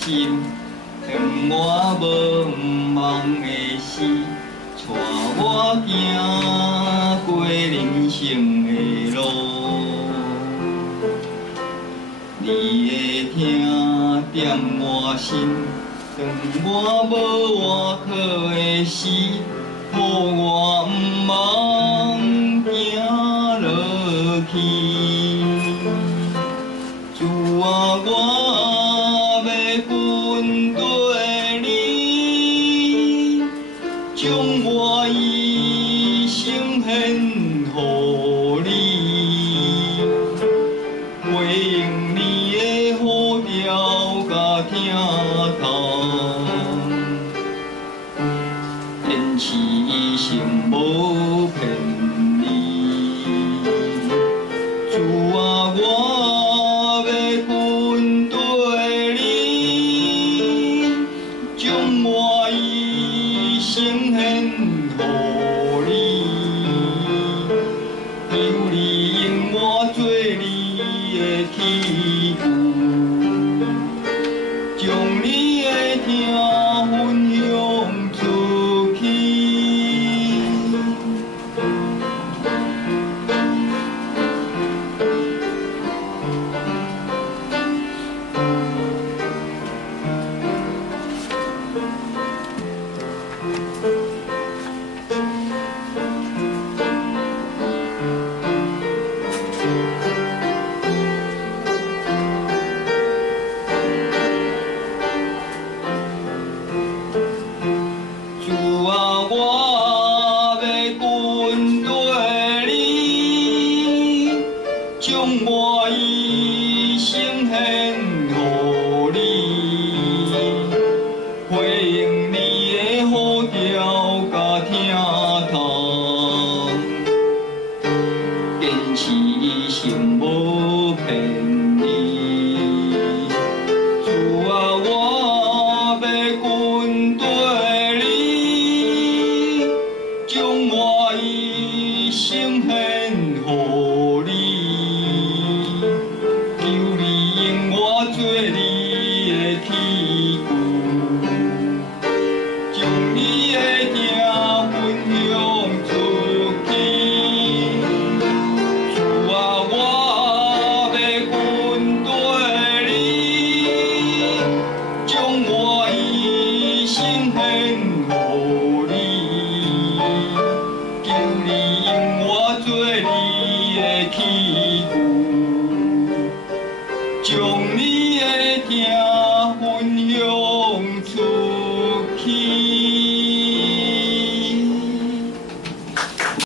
心，让我无望的死，带我行过人生的路。你的疼点我心，当我无外靠的时，予我毋茫行落去。主啊，我要跟对你，将我一生献予你，回应你的呼召甲疼痛，坚持一生无骗你。主啊，我要跟对你，将我一生献予你，求你用我做你的器具，将你的疼分享出去。主啊，我要跟对你，将我一生献予你，回应你的呼召甲疼痛，坚持一生无骗你。主啊，我要跟对你，将我一生献予你，求你用我做你的器具，将你的疼分享出去。主啊，我要跟对你，将我一生献予你，求你用我做你的器具，将你的疼分享出去。